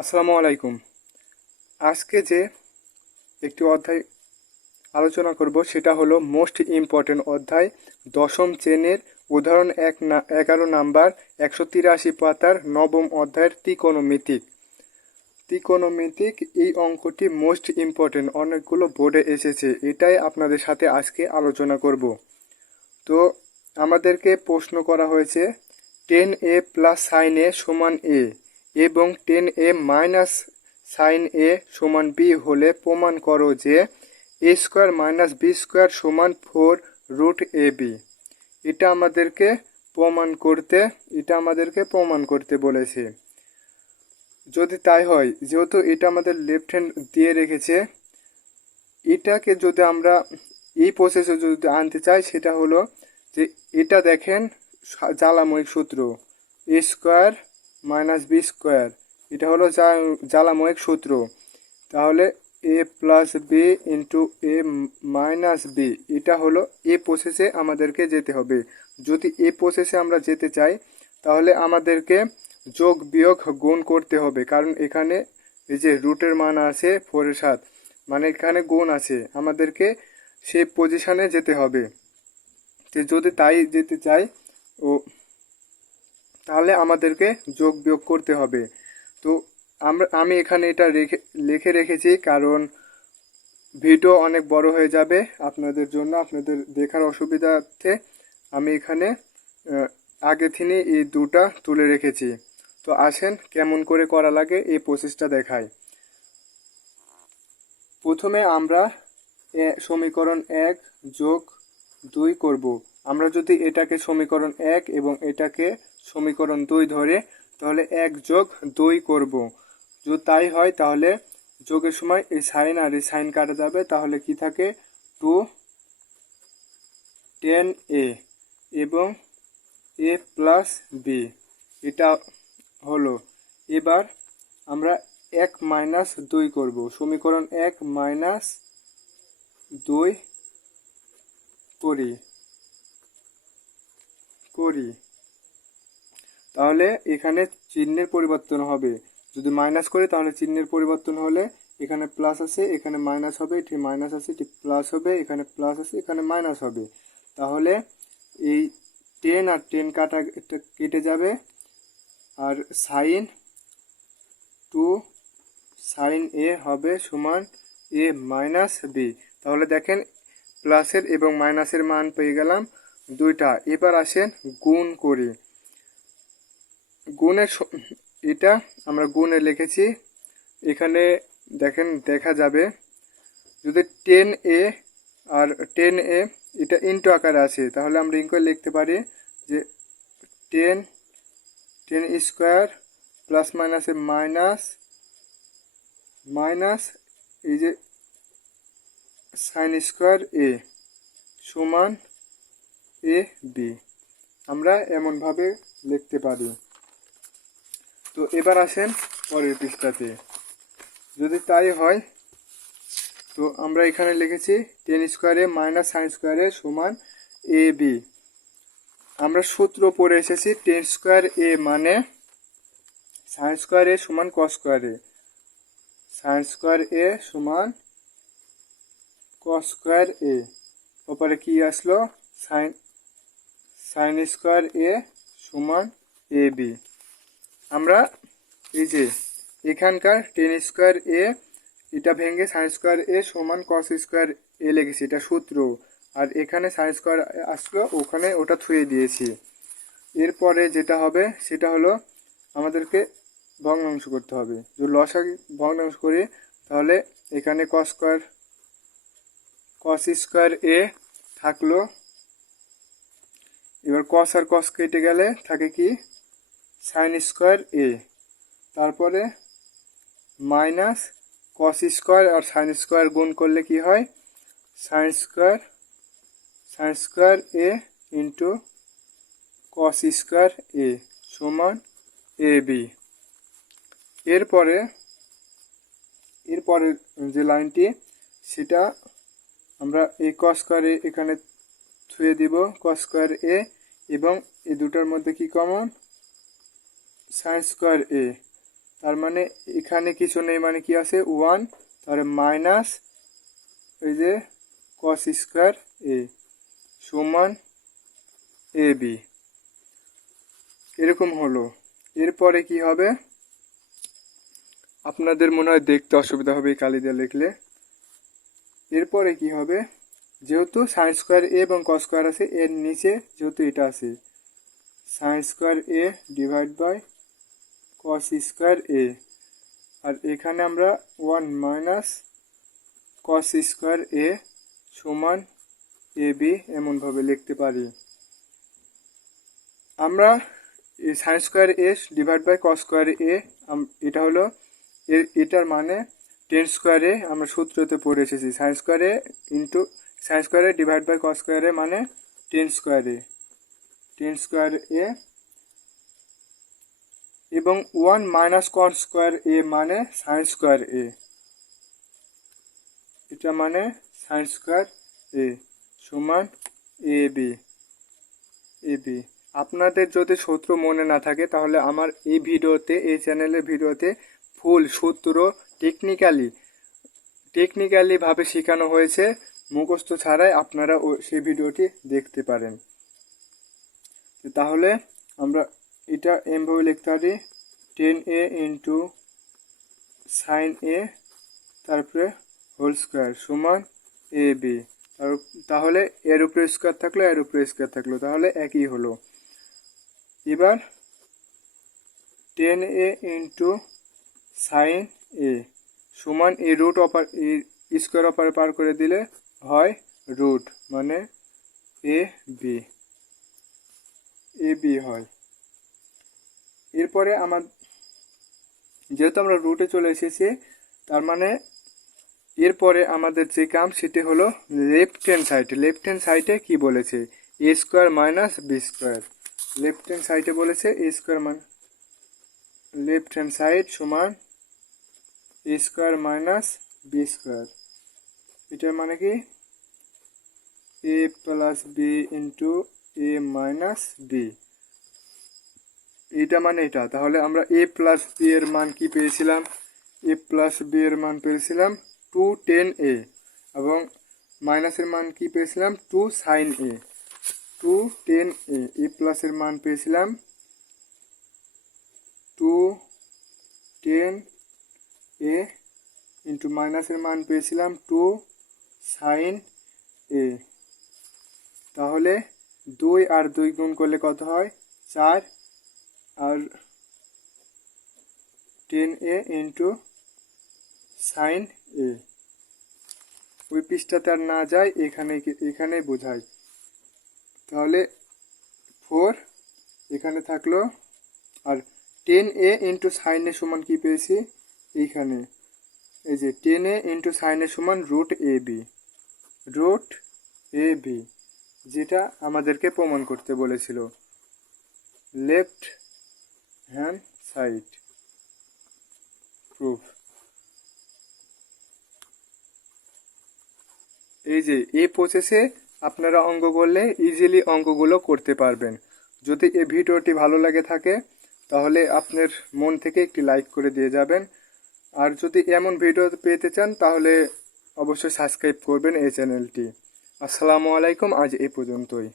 আসসালামু আলাইকুম। আজকে যে একটি অধ্যায় আলোচনা করব সেটা হলো মোস্ট ইম্পর্টেন্ট অধ্যায়, দশম শ্রেণীর উদাহরণ 11 নাম্বার 183 পাতার নবম অধ্যায়ের ত্রিকোণমিতিক। ত্রিকোণমিতিক এই অঙ্কটি মোস্ট ইম্পর্টেন্ট, অনেকগুলো বোর্ডে এসেছে, এটাই আপনাদের সাথে আজকে আলোচনা করব। তো আমাদেরকে প্রশ্ন করা হয়েছে 10a প্লাস সাইন এ সমান এ এবং 10a মাইনাস সাইন এ সমান বি হলে প্রমাণ করো যে এ স্কোয়ার মাইনাস বি স্কোয়ার সমান 4√ab। এটা আমাদেরকে প্রমাণ করতে বলেছে। যদি তাই হয়, যেহেতু এটা আমাদের লেফট হ্যান্ড দিয়ে রেখেছে, এটাকে যদি আমরা এই প্রসেসে যদি আনতে চাই সেটা হলো যে এটা দেখেন জ্যামিতিক সূত্র এ স্কোয়ার মাইনাস বি স্কোয়ার, এটা হলো জ্যামিতিক সূত্র। তাহলে এ plus b into a minus b, এটা হলো এ প্রসেসে আমাদেরকে যেতে হবে। যদি এ প্রসেসে আমরা যেতে চাই তাহলে আমাদেরকে যোগ বিয়োগ গুণ করতে হবে, কারণ এখানে এই যে রুটের মান আছে 4/7, মানে এখানে গুণ আছে, আমাদেরকে সেই পজিশনে যেতে হবে। তো যদি তাই যেতে চাই তাহলে আমাদেরকে যোগ বিয়োগ করতে হবে। তো আমি এখানে এটা লিখে রেখেছি, কারণ ভিডিও অনেক বড় হয়ে যাবে আপনাদের জন্য, আপনাদের দেখার অসুবিধার্থে আমি এখানে আগে থেকে এই দুটা তুলে রেখেছি। তো আসেন কেমন করে করা লাগে এই প্রসেসটা দেখাই। প্রথমে আমরা সমীকরণ 1 যোগ 2 করব। আমরা যদি এটাকে সমীকরণ 1 এবং এটাকে সমীকরণ 2 ধরে তাহলে 1 যোগ 2 করব। যদি তাই হয় তাহলে যোগের সময় এই সাইন আর এই সাইন কাটা যাবে, তাহলে কি থাকে 2 10a এবং a প্লাস বি, এটা হলো। এবার আমরা 1 মাইনাস 2 করব, সমীকরণ 1 মাইনাস 2 করি তাহলে এখানে চিহ্নের পরিবর্তন হবে। যদি মাইনাস করি তাহলে চিহ্নের পরিবর্তন হলে এখানে প্লাস আছে, এখানে মাইনাস হবে, এটি মাইনাস আছে, এটি প্লাস হবে, এখানে প্লাস আছে, এখানে মাইনাস হবে। তাহলে এই 10 আর 10 কেটে যাবে, আর সাইন 2 সাইন এ হবে সমান এ মাইনাস বি। তাহলে দেখেন প্লাসের এবং মাইনাসের মান পেয়ে গেলাম দুইটা। এবার আসেন গুণ করি। গুণের এটা আমরা গুণে লিখেছি, এখানে দেখেন দেখা যাবে যদি 10a আর 10a এটা ইন্টু আকারে আছে, তাহলে আমরা ইনকো লিখতে পারি যে 10 স্কোয়ার প্লাস মাইনাসে মাইনাস মাইনাস এই যে সাইন স্কোয়ার এ সমান এ বি, আমরা এমনভাবে লিখতে পারি। তো এবার আসেন পরের পৃষ্ঠাতে। যদি তাই হয় তো আমরা এখানে লিখেছি 10 স্কোয়ারে মাইনাস সাইন স্কোয়ারে সমান এ বি। আমরা সূত্র পড়ে এসেছি 10 স্কোয়ার এ মানে সাইন স্কোয়ার এ সমান কস স্কোয়ার এ, সাইন স্কোয়ার এ সমান কস স্কোয়ার এ। ওপরে কি আসলো সাইন স্কোয়ার এ সমান এ বি। আমরা এই যে এখানকার 10 স্কোয়ার এ এটা ভেঙে সাইন স্কোয়ার এ সমান কস স্কোয়ার এ লিখেছি, এটা সূত্র। আর এখানে সাইন স্কোয়ার আসলো, ওখানে ওটা থুয়ে দিয়েছি। এরপরে যেটা হবে সেটা হলো আমাদেরকে ভগ্নাংশ করতে হবে। যদি লসাগু ভগ্নাংশ করি তাহলে এখানে কস স্কোয়ার এ থাকলো। এবার কস আর কস কেটে গেলে থাকে কি সাইন স্কোয়ার এ, তারপরে মাইনাস কস স্কোয়ার আর সাইন স্কোয়ার গুণ করলে কি হয় সাইন স্কোয়ার এ ইন্টু কস স্কোয়ার এ সমান এ বি। এরপরে যে লাইনটি সেটা আমরা এই কস স্কোয়ার এ এখানে থুয়ে দিব, কস স্কোয়ার এ, এবং এই দুটার মধ্যে কি কমন সাইন স্কোয়ার এ। তার মানে এখানে কিছু নেই, মানে কি আছে 1, তাহলে মাইনাস এই যে কস স্কোয়ার এ সমান এ বি, এরকম হলো। এরপরে কি হবে আপনাদের মনে হয় দেখতে অসুবিধা হবে এই কালি দিয়ে লিখলে। এরপরে কি হবে, যেহেতু সাইন স্কোয়ার এ এবং কস স্কোয়ার আছে, এর নিচে যেহেতু এটা আছে sine square A divide by cos square A, আর এখানে আমরা 1 মাইনাস কস স্কোয়ার এ সমান এ বি এমনভাবে লিখতে পারি। আমরা এই sine square A divide by cos square A, এটা হলো এটার মানে টেন স্কোয়ারে আমরা সূত্রতে পড়ে এসেছি সাইন স্কোয়ারে ইন্টু সাইন স্কোয়ারে ডিভাইড বাই কস স্কোয়ারে মানে টেন স্কোয়ার এ এবং 1 মাইনাস কস স্কোয়ার এ মানে সাইন স্কোয়ার এ, এটা মানে সাইন স্কোয়ার এ সমান এ বি। আপনাদের যদি সূত্র মনে না থাকে তাহলে আমার এই ভিডিওতে, এই চ্যানেলের ভিডিওতে ফুল সূত্র টেকনিক্যালি ভাবে শেখানো হয়েছে, মুখস্থ ছাড়াই আপনারা সেই ভিডিওটি দেখতে পারেন। তাহলে আমরা এটা এমভাবে লিখতে পারি 10a ইন্টু সাইন এ তারপরে হোল স্কোয়ার সমান এ বি। তাহলে এর উপরে স্কোয়ার থাকলো, এর উপরে স্কোয়ার থাকলো, তাহলে একই হলো। এবার 10a ইন্টু সাইন এ সমান এই রুট অপার এই স্কোয়ার অপারে পার করে দিলে হয় রুট, মানে এ বি হয়। এরপরে যেহেতু আমরা রুটে চলে এসেছি, তার মানে এরপরে আমাদের যে কাম সেটি হলো লেফট হ্যান্ড সাইডে কি বলেছে, a square minus b square. Left hand সাইডে বলেছে a square left hand side সমান a square minus b square. এটার মানে কি a plus b into a minus b, এটা মানে এটা। তাহলে আমরা এ প্লাস বি এর মান কি পেয়েছিলাম, এ প্লাস বি এর মান পেয়েছিলাম 210a এবং মাইনাসের মান কি পেয়েছিলাম 2 সাইন এ। 210a, এ প্লাসের মান পেয়েছিলাম 210a ইন্টু মাইনাসের মান পেয়েছিলাম 2 সাইন এ। তাহলে 2 আর 2 গুণ করলে কত হয় 4, আর 10a ইন্টু সাইন এ, ওই পৃষ্ঠাতে আর না যায়, এখানে বোঝাই। তাহলে 4 এখানে থাকলো, আর 10a ইন্টু সাইন এ সমান কি পেয়েছি এইখানে, এই যে 10a ইন্টু সাইন এ সমান রুট এ বি, যেটা আমাদেরকে প্রমাণ করতে বলেছিল লেফট হ্যান্ড সাইড প্রুফ। এই যে এই প্রসেসে আপনারা অঙ্ক করলে ইজিলি অঙ্কগুলো করতে পারবেন। যদি এই ভিডিওটি ভালো লাগে থাকে তাহলে আপনার মন থেকে একটি লাইক করে দিয়ে যাবেন, আর যদি এমন ভিডিও পেতে চান তাহলে অবশ্যই সাবস্ক্রাইব করবেন এই চ্যানেলটি। আসসালামু আলাইকুম, আজ এই পর্যন্তই।